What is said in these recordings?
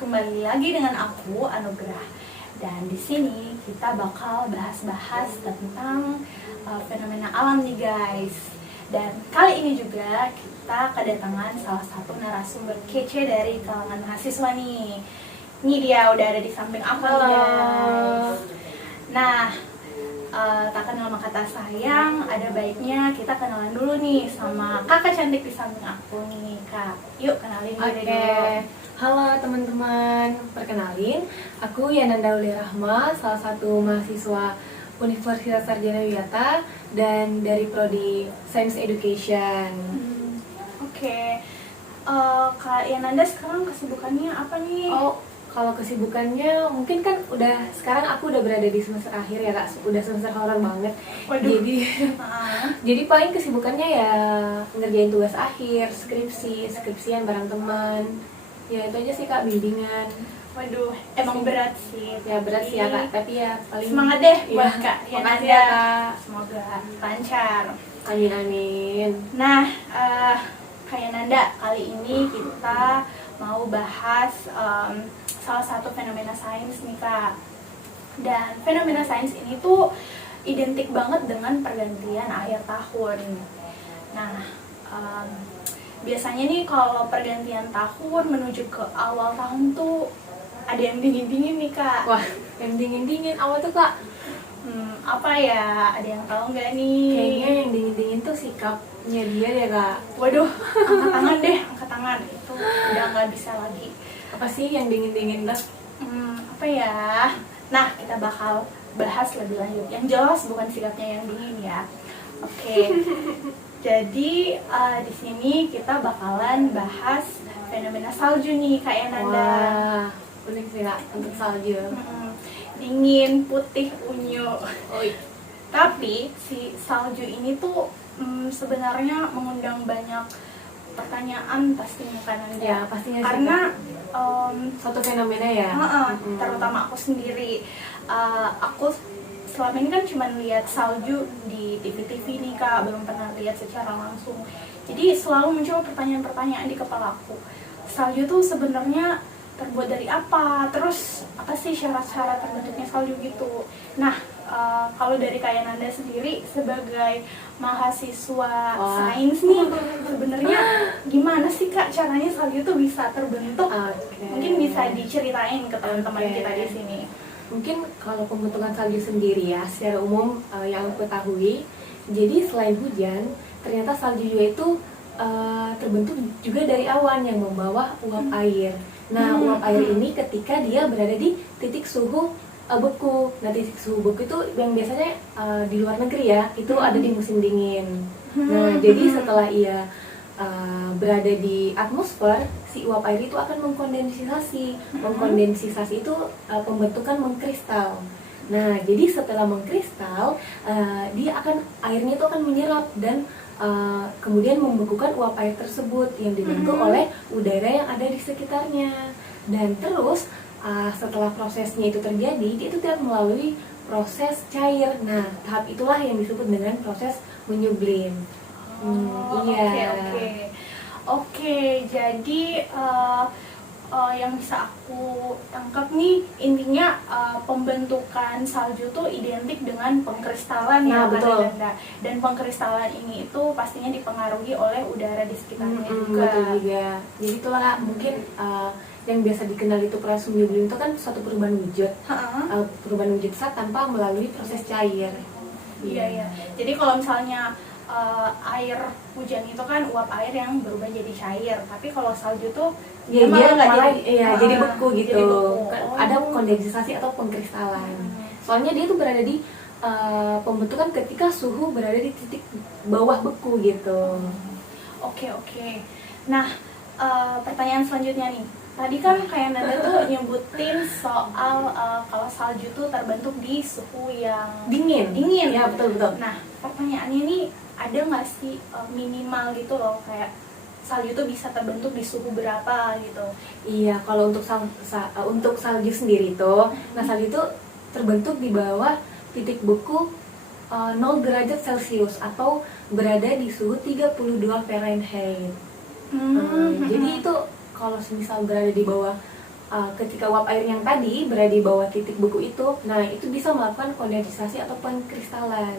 Kembali lagi dengan aku Anugrah. Dan di sini kita bakal bahas-bahas tentang fenomena alam nih guys. Dan kali ini juga kita kedatangan salah satu narasumber kece dari kalangan mahasiswa nih. Ini dia udah ada di samping aku nih guys. Nah, tak kenal maka tak sayang, ada baiknya kita kenalan dulu nih sama kakak cantik di samping aku nih kak. Yuk kenalin diri dulu. Halo teman-teman, perkenalin, aku Yananda Uli Rahma, salah satu mahasiswa Universitas Sarjana Wiyata dan dari Prodi Science Education. Oke. Kak Yananda sekarang kesibukannya apa nih? Oh, kalau kesibukannya mungkin kan sekarang aku udah berada di semester akhir ya kak, udah semester horor banget. Waduh. Jadi paling kesibukannya ya ngerjain tugas akhir, skripsian bareng teman. Ya itu aja sih kak, bimbingan. Waduh, emang berat sih. Ya berat sih ya kak, tapi ya paling Semangat deh buat ya, Kak Yananda. makasih ya kak. Semoga lancar. Amin. Nah, Kak Yananda, kali ini kita mau bahas salah satu fenomena sains nih kak. Dan fenomena sains ini tuh identik banget dengan pergantian akhir tahun. Nah, biasanya nih kalau pergantian tahun menuju ke awal tahun tuh ada yang dingin-dingin nih kak. Wah, yang dingin-dingin awal tuh kak, Apa ya? Ada yang tahu nggak nih? kayaknya yang dingin-dingin tuh sikapnya dia deh kak. Waduh, angkat tangan deh, angkat tangan. Itu udah nggak bisa lagi. Apa sih yang dingin-dingin kak? Apa ya? Nah, kita bakal bahas lebih lanjut. Yang jelas bukan sikapnya yang dingin ya. Oke. Jadi di sini kita bakalan bahas fenomena salju nih Kak Yananda. Wah, unik sih kak untuk salju. Dingin, putih, unyu. Oi. Tapi si salju ini tuh sebenarnya mengundang banyak pertanyaan pastinya kan Nanda. Ya pastinya sih, Karena suatu fenomena ya. terutama aku sendiri, aku selama ini kan cuma lihat salju di TV-TV nih kak, belum pernah lihat secara langsung. Jadi selalu muncul pertanyaan-pertanyaan di kepala aku. Salju tuh sebenarnya terbuat dari apa? Terus apa sih syarat-syarat terbentuknya salju gitu? Nah, kalau dari Kak Yananda sendiri sebagai mahasiswa sains nih, sebenarnya gimana sih kak caranya salju tuh bisa terbentuk? Mungkin bisa diceritain ke teman-teman kita di sini. Mungkin kalau pembentukan salju sendiri ya, secara umum yang aku ketahui, jadi selain hujan, ternyata salju juga itu terbentuk juga dari awan yang membawa uap air. Nah, uap air ini ketika dia berada di titik suhu beku. Nah, titik suhu beku itu yang biasanya di luar negeri ya, itu ada di musim dingin. Nah, jadi setelah ia berada di atmosfer, si uap air itu akan mengkondensasi. Mengkondensasi itu pembentukan mengkristal. Nah, jadi setelah mengkristal, airnya itu akan menyerap dan kemudian membekukan uap air tersebut yang dibentuk oleh udara yang ada di sekitarnya. Dan terus setelah prosesnya itu terjadi, dia itu tidak melalui proses cair. Nah, tahap itulah yang disebut dengan proses menyublim. Oke, jadi yang bisa aku tangkap nih intinya pembentukan salju tuh identik dengan pengkristalan ya betul. Dan pengkristalan ini itu pastinya dipengaruhi oleh udara di sekitarnya juga. Betul juga. Jadi itulah kak, mungkin yang biasa dikenal itu proses menyublim itu kan suatu perubahan wujud, perubahan wujud zat tanpa melalui proses cair. Iya. Jadi kalau misalnya air hujan itu kan uap air yang berubah jadi cair, tapi kalau salju tuh dia malah jadi beku gitu. Jadi beku. Ada kondensasi atau pengkristalan. Soalnya dia tuh berada di pembentukan ketika suhu berada di titik bawah beku gitu. Oke. Nah, pertanyaan selanjutnya nih. Tadi kan kayak Nanda tuh nyebutin soal kalau salju tuh terbentuk di suhu yang dingin. Ya, betul. Nah, pertanyaannya nih, ada nggak sih minimal gitu loh, kayak salju tuh bisa terbentuk di suhu berapa gitu? Iya, kalau untuk untuk salju sendiri tuh, nah salju itu terbentuk di bawah titik beku 0 derajat Celcius atau berada di suhu 32 Fahrenheit. Jadi itu kalau misal berada di bawah ketika uap air yang tadi berada di bawah titik beku itu, nah itu bisa melakukan kondensasi atau pengkristalan.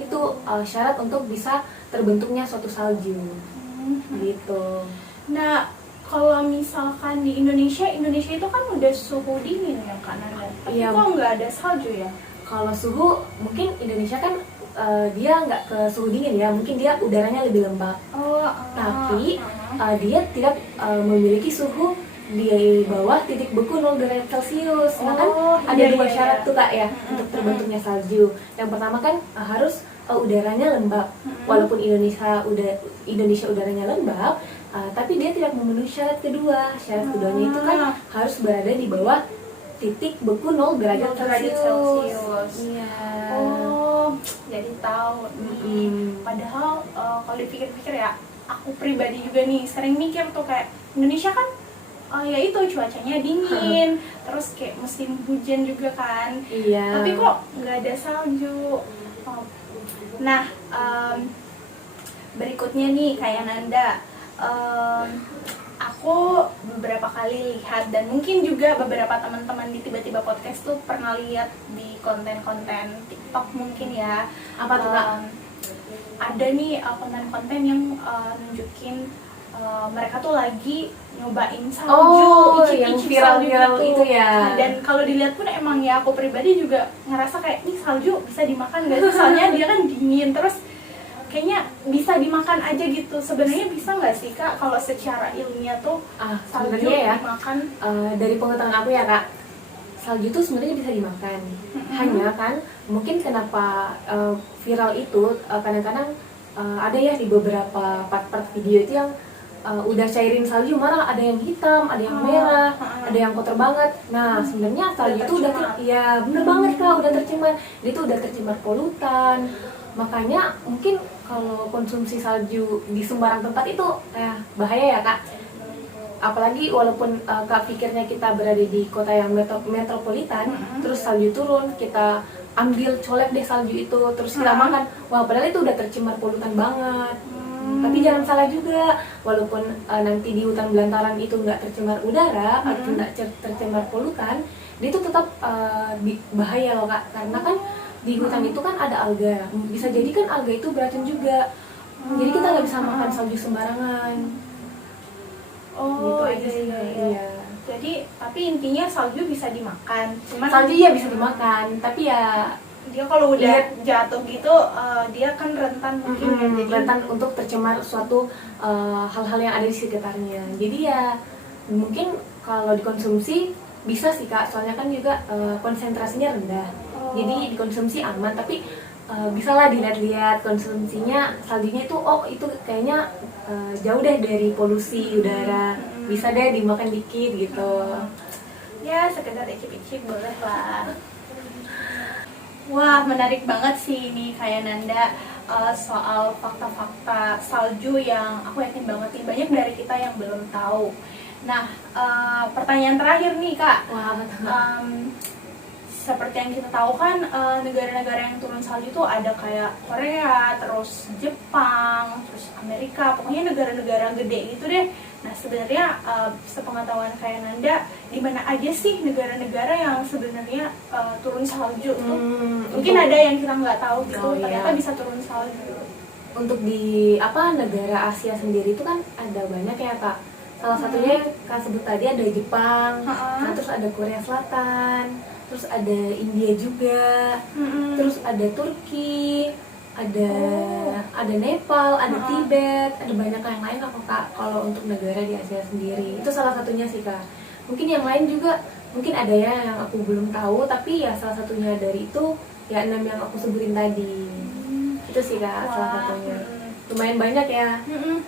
Itu syarat untuk bisa terbentuknya suatu salju. Gitu. Nah, kalau misalkan di Indonesia itu kan udah suhu dingin ya kan Nanda? Tapi Iya. kok nggak ada salju ya? Kalau suhu, mungkin Indonesia kan dia nggak ke suhu dingin ya, mungkin dia udaranya lebih lembab. Tapi dia tidak memiliki suhu di bawah titik beku 0 derajat Celcius. Nah kan ada dua syarat tuh Kak ya untuk terbentuknya salju. Yang pertama kan harus udaranya lembab. Walaupun Indonesia udaranya lembab, tapi dia tidak memenuhi syarat kedua. Syarat keduanya itu kan harus berada di bawah titik beku 0 derajat Celcius. Iya. Oh, jadi tahu nih. Padahal kalau dipikir-pikir ya, aku pribadi juga nih sering mikir tuh kayak Indonesia kan ya itu cuacanya dingin, terus kayak musim hujan juga kan. Iya. Tapi kok nggak ada salju. Nah, berikutnya nih kayak Nanda, aku beberapa kali lihat dan mungkin juga beberapa teman-teman di tiba-tiba podcast tuh pernah lihat di konten-konten TikTok mungkin ya. Apa tuh Kak? Ada nih konten-konten yang nunjukin mereka tuh lagi nyobain salju, yang icip-icip viral-viral salju gitu. itu ya. Nah, dan kalau dilihat pun emang ya aku pribadi juga ngerasa kayak ini salju bisa dimakan gak sih? Soalnya dia kan dingin, terus kayaknya bisa dimakan aja gitu. Sebenarnya bisa nggak sih Kak kalau secara ilmiah tuh salju sebenarnya ya, dimakan? dari pengetahuan aku ya Kak, salju itu sebenarnya bisa dimakan. Hanya kan mungkin kenapa viral itu kadang-kadang ada ya di beberapa part-part video itu yang udah cairin salju malah ada yang hitam, ada yang merah, ada yang kotor banget. Nah sebenarnya salju itu udah ya bener banget Kak, udah tercemar. Dia tuh udah tercemar polutan. Makanya mungkin kalau konsumsi salju di sembarang tempat itu bahaya ya Kak. Apalagi walaupun Kak pikirnya kita berada di kota yang metropolitan, terus salju turun, kita ambil colek deh salju itu, terus kita makan. Wah padahal itu udah tercemar polutan banget. Tapi jangan salah juga, walaupun nanti di hutan belantaran itu nggak tercemar udara atau nggak tercemar polutan, dia itu tetap bahaya loh Kak. Karena kan di hutan itu kan ada alga, bisa jadi kan alga itu beracun juga. Jadi kita nggak bisa makan salju sembarangan. Oh Gitu iya. Jadi tapi intinya salju bisa dimakan. Cuman salju ya bisa dimakan, tapi ya dia kalau udah jatuh gitu dia kan rentan mungkin ya, jadi rentan untuk tercemar suatu hal-hal yang ada di sekitarnya. Jadi ya mungkin kalau dikonsumsi bisa sih Kak, soalnya kan juga konsentrasinya rendah. Jadi dikonsumsi aman, tapi bisalah dilihat-lihat konsumsinya saljunya itu itu kayaknya jauh deh dari polusi udara. Bisa deh dimakan dikit gitu. Ya sekedar icip-icip boleh lah. Wah menarik banget sih ini kayak Nanda soal fakta-fakta salju yang aku yakin banget nih banyak dari kita yang belum tahu. Nah pertanyaan terakhir nih Kak. Wah, seperti yang kita tahu kan negara-negara yang turun salju itu ada kayak Korea, terus Jepang, terus Amerika, pokoknya negara-negara gede gitu deh. Nah sebenarnya sepengetahuan kayak Nanda, di mana aja sih negara-negara yang sebenarnya turun salju tuh? Mungkin ada yang kita nggak tahu gitu, ternyata bisa turun salju. Untuk di negara Asia sendiri itu kan ada banyak ya Kak. Salah satunya yang Kak sebut tadi ada Jepang, nah, terus ada Korea Selatan, terus ada India juga, terus ada Turki, ada Nepal, ada Tibet, ada banyak yang lain Kak kalau untuk negara di Asia sendiri. Itu salah satunya sih Kak. Mungkin yang lain juga mungkin ada ya yang aku belum tahu, tapi ya salah satunya dari itu ya 6 yang aku sebutin tadi. Itu sih Kak. Salah satunya. Lumayan banyak ya.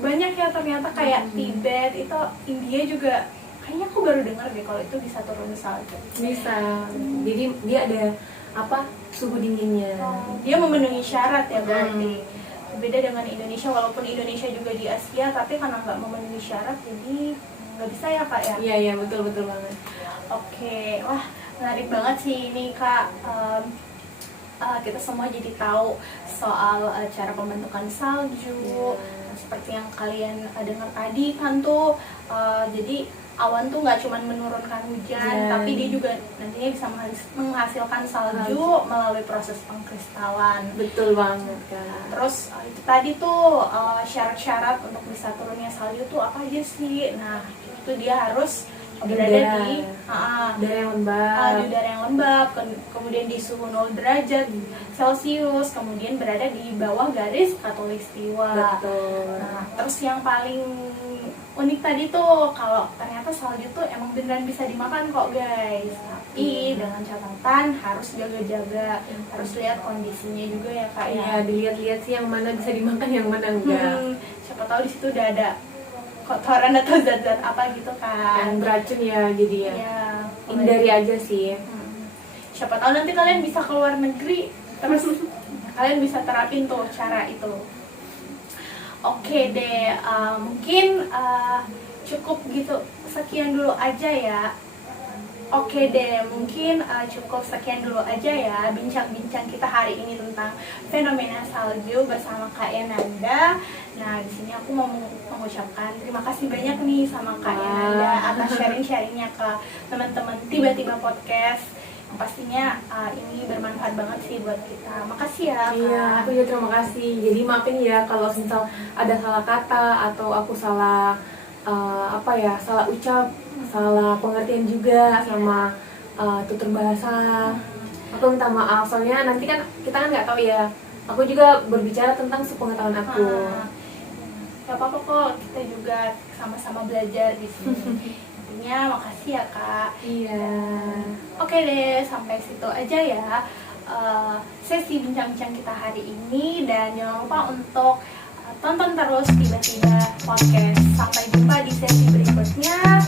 Banyak ya ternyata kayak Tibet, itu India juga. Kayaknya aku baru dengar deh kalau itu bisa turun salju. Bisa. Jadi dia ada suhu dinginnya. Dia memenuhi syarat ya berarti. Beda dengan Indonesia, walaupun Indonesia juga di Asia, tapi karena nggak memenuhi syarat jadi nggak bisa ya Kak ya. Iya betul banget. Oke, wah menarik banget sih ini Kak. Kita semua jadi tahu soal cara pembentukan salju. Seperti yang kalian dengar tadi kan tuh, jadi awan tuh nggak cuma menurunkan hujan, tapi dia juga nantinya bisa menghasilkan salju melalui proses pengkristalan. Betul banget Kak. Terus itu tadi tuh syarat-syarat untuk bisa turunnya salju tuh apa aja sih? Nah itu dia harus berada di udara yang lembab, di udara yang lembab, kemudian di suhu 0 derajat Celcius, kemudian berada di bawah garis khatulistiwa. betul. Nah, terus yang paling unik tadi tuh kalau ternyata salju tuh emang beneran bisa dimakan kok guys, tapi dengan catatan harus jaga-jaga, harus lihat kondisinya juga ya Kak ya. Iya, dilihat-lihat sih yang mana bisa dimakan, yang mana enggak. Siapa tahu di situ udah ada kotoran atau zat-zat apa gitu kan. Yang beracun ya, jadi ya. Iya, Hindari aja sih. Siapa tahu nanti kalian bisa keluar negeri, terus kalian bisa terapin tuh cara itu. Oke deh, mungkin cukup gitu, sekian dulu aja ya. Oke deh, mungkin cukup sekian dulu aja ya bincang-bincang kita hari ini tentang fenomena salju bersama Kak Enanda. Nah, di sini aku mau mengucapkan terima kasih banyak nih sama Kak Enanda atas sharing-sharingnya ke teman-teman Tiba-Tiba Podcast. Yang pastinya ini bermanfaat banget sih buat kita. Makasih ya Kak. Iya, aku juga terima kasih. Jadi maafin ya kalau misal ada salah kata atau aku salah salah ucap, salah pengertian juga sama tutur bahasa. Aku minta maaf, soalnya nanti kan kita kan nggak tahu ya. Aku juga berbicara tentang sepengetahuan aku. Gak apa-apa kok, kita juga sama-sama belajar di sini. Intinya makasih ya Kak. Iya. Oke deh, sampai situ aja ya sesi bincang-bincang kita hari ini, dan jangan lupa untuk tonton terus Tiba-Tiba Podcast. Sampai jumpa di sesi berikutnya.